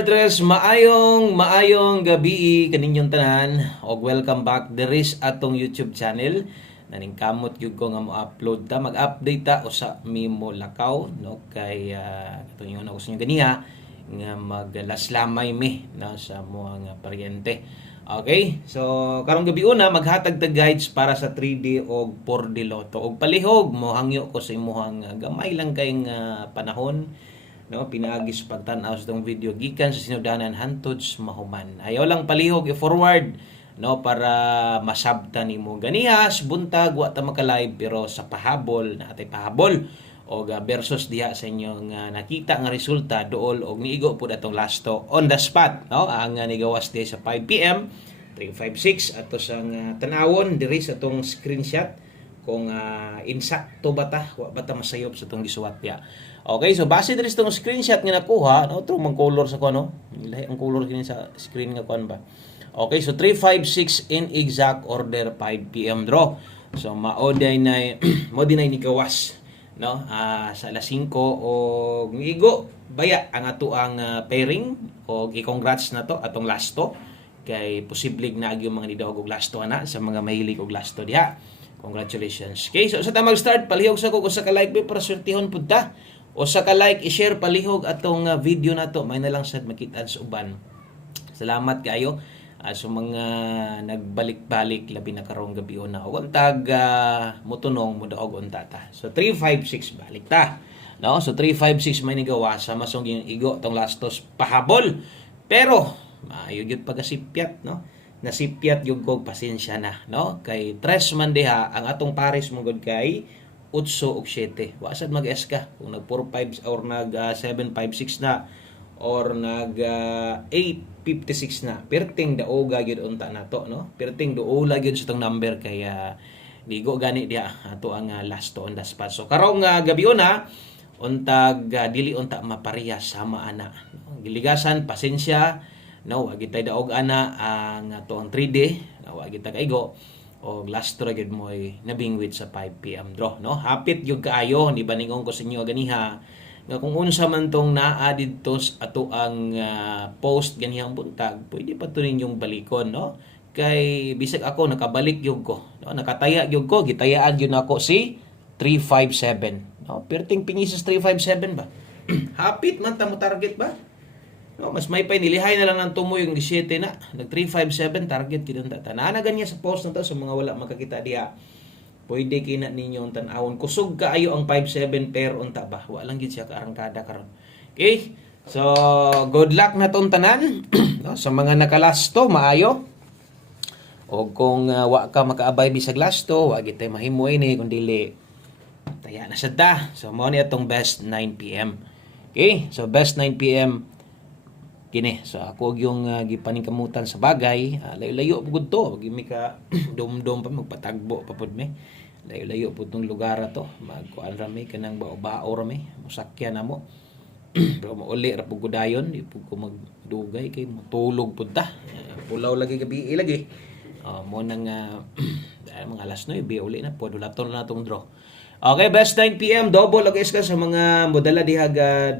Dress, maayong gabi kaninyong tanan og welcome back deris atong YouTube channel. Naningkamot gyud ko nga mo-upload ta, mag-update ta usa Mimo Lakaw no kay katong ingon ako sa inyo ganiha nga maglaslamay mi no sa mga paryente. Okay? So karong gabi una maghatag ta guides para sa 3D og 4D Lotto og palihog mo hangyo ko sa imuhang gamay lang kay panahon no pinaagis pagtan-aw sa tong video gikan sa sinudanan hantod sa mahuman. Ayaw lang palihog i-forward no para masabtan nimo ganiha buntag wa ta maka-live pero sa pahabol na atay pahabol og versus diha sa inyo nga nakita nga resulta dool og niigo pud atong lasto on the spot no ang nigawas di sa 5 PM 356 ato sang tanawon diri sa tong screenshot kung insakto ba ta wa ba ta masayop sa tong gisuwat ya. Okay, so base diri sa tong screenshot nga nakuha, no, true man color sa kuno. Lahi ang color kini sa screen nga kuan ba. Okay, so 356 in exact order 5 PM draw. So mao day na mo dinay ni gawas, no? Sa alas 5 og migo baya ang ato ang pairing og i-congrats na to atong lasto kay posibleng naag yung mga nidawag og lasto ana sa mga mahilig og lasto diha. Congratulations. Okay, so sa ta mag-start palihog sa ko sa ka-like para swertihon pud ta. O sa ka-like, i-share palihog atong video na to. May na lang sad makitaan sa uban. Salamat kayo sa mga nagbalik-balik labi na karong gabi na. O ang tag mutunong mo daog unta ta. So 356 balik ta. No? So 356 may nigawa sa masong yung igo tong lastos pahabol. Pero maayo gyud pagasipyat no. Nasipyat yung kog pasensya na no. Kay tres man diha ang atong pares mo gud kay 8 ug 7. Wa sad mag-S ka kung nag 4-5 or nag 7-5-6 na or nag 8-56 na. Perting daoga gyud unta nato no. Perting duola gyud sa tong number kaya digo gani dia ato ang last on the spot. So karong gabi na untag dili unta maparehas sama ana. No? Giligasan pasensya no wa gitay daog ana ang ato ang 3D no wa gitay kaigo o last draw gid mo nabingwit sa 5 PM draw no hapit gyud kaayo ni baningon ko sa inyo ganiha nga kung unsa man tong naa didto ato ang post ganihang buntag pwede pa to ninyong balikon no kay bisag ako nakabalik gyud ko no nakataya gyud ko gitayaan gyud nako si 357 no perting pingisas 357 ba hapit man ta mo target ba. No, mas may pa nilihay na lang ng tumoy yung 17 na. Nag 357 target kidon ta. Tanana ganya sa post na to sa mga wala makakita diha. Pwede kina ninyo ang tan-awon. Kusog kaayo ang 57 pair unta ba. Wa lang gid siya kaarangkada karon. Okay? So, good luck na tong tanan. No, sa mga nakalasto maayo. O kung wa ka makaabay bisag lasto, wa gid tay mahimo ini kun dili. Taya na sad ta. So, mo ni atong best 9 PM. Okay? So, best 9 PM kini. So ako yung gipaningkamutan sa bagay, layo-layo pud to, gimi ka dom-dom pa magpatagbo pa pud mi. Layo-layo pud tong lugar to, magkuan ra mi kanang bao-bao ra mi, musakyan namo. Pero mo uli ra pud dayon, di pud ko magdugay kay matulog pud ta. Pulaw lagi gabi lagi. Mo nang mga alas 9 uli na pud ulaton na tong draw. Okay, best 9 PM, double og ka sa mga modala diha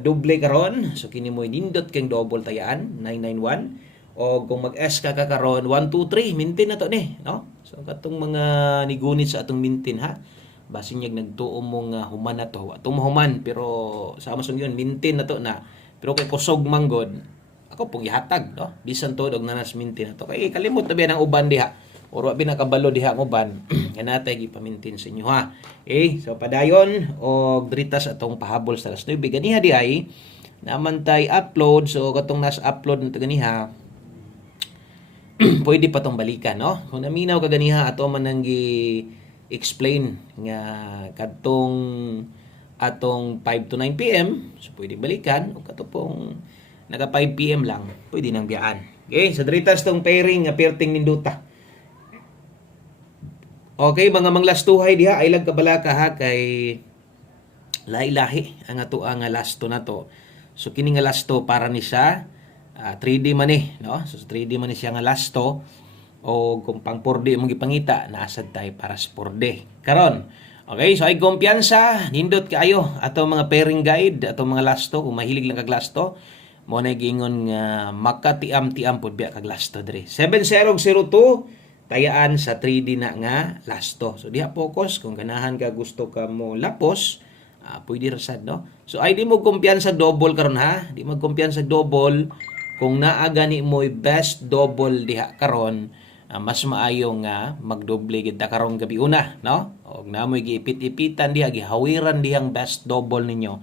doble karon. So kini mo nindot kang double tayaan 991 o kung mag-S ka karon 123 mintin na to ni, no? So katong mga nigunit sa atong mintin ha. Basin yag nagtuo mong human na to. Atong human pero sa Amazon yun mintin na to na. Pero kay kusog manggod ako pong ihatag, no? Bisan to og nanas mintin na to. Kay kalimot na biya ng uban diha. Or wa binakabalo diha mo ban kanatay gipamintin sa inyo ha. Okay, so padayon og dritas atong pahabol sa alas 9 ganiha di ay naman tay upload so katong nas upload nito ganiha pwede pa tong balikan no. Kung naminaw ka ganiha ato man nang gi-explain nga kadtong atong 5 to 9 PM so pwede balikan o kato pong naga 5 PM lang pwede nang biyaan. Okay, so dritas tong pairing nga perting ninduta. Okay, mga manglastuhay diha ay lag kabala ka ha kay lahi-lahi ang ato ang lasto na to. So kini nga lasto para ni siya 3D man no? So 3D man ni siya nga lasto o kung pang 4D mong gipangita naasad tay para sa 4D. Karon, okay, so ay kumpiyansa, nindot kaayo ato mga pairing guide, ato mga lasto kung mahilig lang kag lasto. mo na gingon nga makatiam-tiam pud biya kag lasto diri. 7002 tayaan sa 3D na nga lasto. So diha focus kung ganahan ka gusto ka mo lapos, pwede rasad no. So ay di mo kumpiyansa double karon ha. Di mo kumpiyansa double kung naa gani mo best double diha karon. Mas maayo nga magdoble gid ta karong gabi una no. Og namoy giipit-ipitan diha gihawiran dihang best double ninyo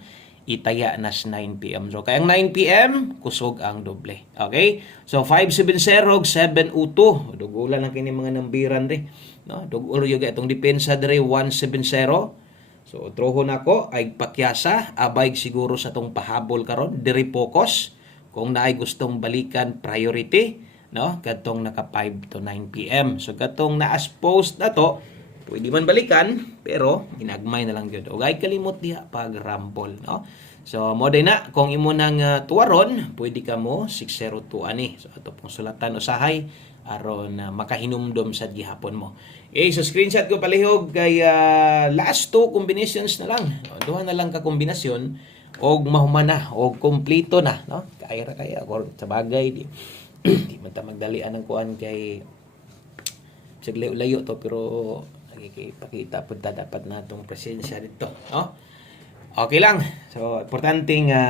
itaya na sa 9 PM. So, kayang 9 PM, kusog ang doble. Okay? So, 570, 702. Dugulan ang kini mga nambiran rin. No? Dugul yung itong depensa rin, 170. So, trohon ako, ay pakyasa, abay siguro sa itong pahabol karon diri focus. Kung naay gustong balikan, priority. No? Katong naka 5 to 9 PM. So, katong na-as post na to, pwede man balikan, pero ginagmay na lang yun. O ay kalimot diha pag rumble, no? So, mo din na, kung imo nang tuwaron, pwede ka mo 602 ani. So, ato pong sulatan usahay, aron makahinumdom sa gihapon mo. Okay, so screenshot ko palihog kay last 2 combinations na lang. Duha na lang ka kombinasyon, og mahuman na, og kompleto na, no? Kaya sa bagay, di man ta magdalian ng kuan kay sagli layo to, pero pakita po dapat natong presensya dito, no? Okay lang. So, importante nga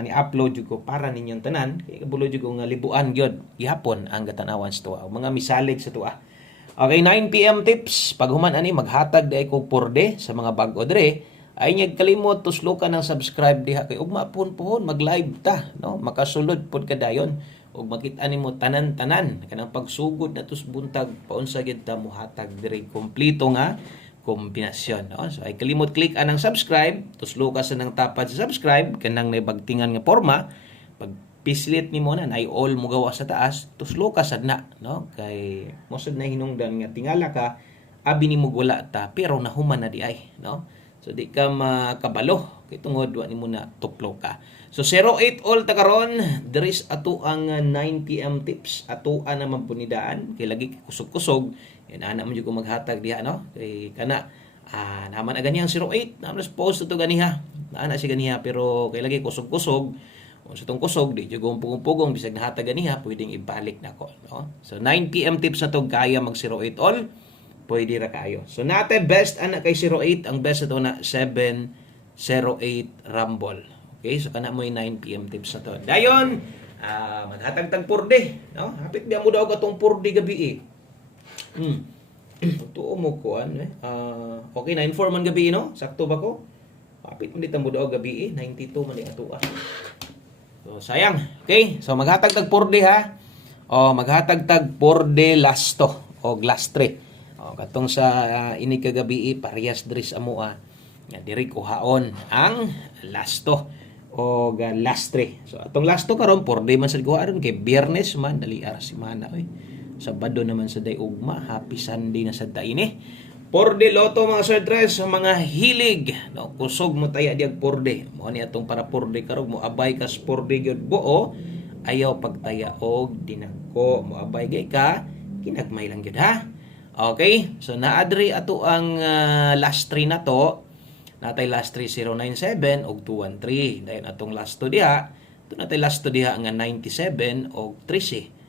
ni-upload jud ko para ninyong tanan. Kaya kabulo jud ko nga libuan gyud gihapon ang gatanawan sa tuwa. Mga misalig sa tuwa. Okay, 9 PM tips. Pag human ani maghatag di ko purde sa mga bag-o dre, ay nyag kalimot tuslo ka ng subscribe diha kay ugma puhon mag-live ta, no? Makasulod pod ka dayon ug makita nimo tanan-tanan kanang pagsugod na tus buntag paunsa gid ta mohatag diri kompleto nga kombinasyon, no? So ay kalimot click anang subscribe, tuslo ka sa nang tapad sa subscribe kanang naibagtingan nga forma. Pag pislit nimo na ay all mo gawa sa taas, tuslo ka sad na, no? Kay mosud na hinungdan nga tingala ka abi nimo wala ta pero nahuman na di ay, no? So di ka makabalo kay tungod wa nimo na tuklo ka. So 08 all ta karon, there is ato ang 9 PM tips. Ato naman punidaan kay lagi kusog-kusog. Yan ana mo jud ko maghatag diha, no? Kay kana naman na ganiyang 08, naman post to ganiha. Ana si ganiha pero kay lagi kusog-kusog. Kung sa tong kusog di jud pugong-pugong bisag nahatag ganiha, pwedeng ibalik nako, no? So 9 PM tips na to kaya mag 08 all. Pwede ra kayo. So nate best ana kay 08, ang best ato na 708 Rumble. Okay, so kana mo 9 PM tips na to. Dayon, maghatag tag purde, no? Hapit biya mo daw katong purde gabi. Tuo mo ko okay 94 man gabi, no? Sakto ba ko? Hapit mo dito mo daw gabi 92 man di ato. So sayang. Okay, so maghatag tag purde ha. O maghatag tag purde lasto o glastre. O katong sa ini kagabi parehas dris amo nga diri kuhaon ang lasto o lastre. So atong lasto karon porde man sad kuhaon kay Biyernes man dali ara semana oy. Sabado naman sa day ugma, happy Sunday na sa daini. Porde loto mga Sir Tres, mga hilig, no? Kusog mo taya diag porde. Mo ni atong para porde karog mo abay kas porde gyud buo, ayaw pagtaya og dinagko. Mo abay gay ka, kinagmay lang gyud ha. Okay? So naadri ato ang last 3 na to. Natay last 3 097 og 213. Dayon atong last 2 diha. Ito natay last 2 diha nga 97 og 13.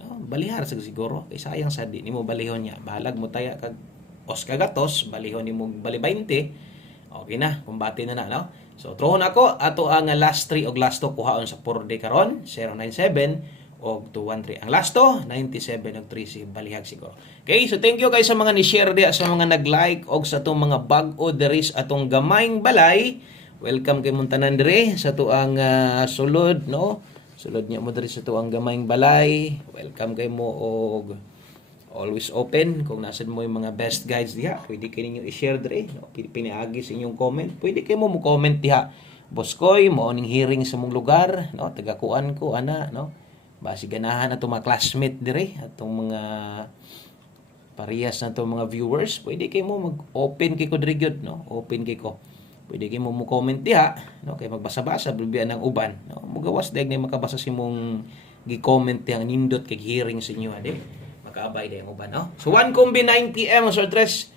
No, balihar sa siguro kay sayang sa di nimo balihon niya. Balag mo taya kag os kagatos, balihon nimo bali 20. Okay na, kumbati na no. So trohon ako ato ang last 3 og last 2 kuhaon sa porde karon 097 og 213. Ang last 2 97 og 13 balihag siguro. Okay, so thank you guys sa mga ni-share dia, sa mga nag-like og sa atong mga bag-o diri sa atong gamayng balay. Welcome kay muntanan diri sa tuang sulod, no? Sulod niya mo diri sa tuang gamayng balay. Welcome kay mo og always open. Kung nasan mo yung mga best guides diha, pwede kayo ninyo i-share diri, no? Piniagi sa inyong comment. Pwede kayo mo comment diha. Boskoy, mo ning hearing sa mong lugar, no? Tagakuan ko ana, no? Basi ganahan ato mga classmate diri, atong mga parehas na to mga viewers. Pwede kayo mo mag-open kay ko diri gyud, no? Open kay ko. Pwede kayo mo comment diha, no? Kay magbasa-basa bilbian ng uban, no? Mugawas daig na makabasa si mong gi-comment diha nindot kay hearing sa inyo ade. Makaabay daig ang uban, no? So 1 kombi 9 PM Sir Tres.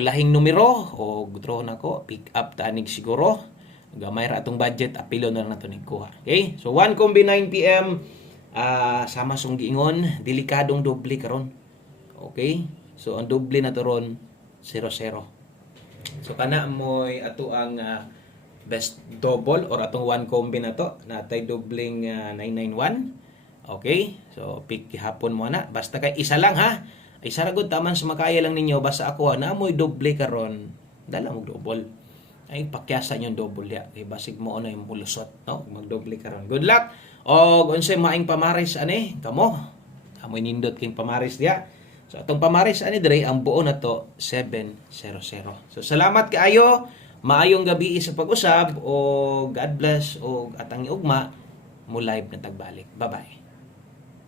Ulahing numero o draw na ko, pick up tanig siguro. Gamay ra atong budget, apilo na lang nato ni kuha. Okay? So 1 kombi 9 PM, sama sung giingon, delikadong doble karon. Okay? So ang doble na to ron 0-0. So kana moy ato ang best double or atong 1 kombi na to, natay dobling 991. Okay? So pick gihapon mo na, basta kay isa lang ha. Isa ra gud taman sa makaya lang ninyo, basta ako na moy doble karon, dala mo double. Ay pakyasan yung double ya, kay basig mo na yung mulusot, no, magdoble karon. Good luck. O unsay maing pamaris ani kamo, amoy nindot king pamaris diya. So atong pamaris ani dire ang buo na to 700. So salamat kaayo, maayong gabi sa pag-usab, o God bless, o atang iugma mo live na tagbalik. Bye bye.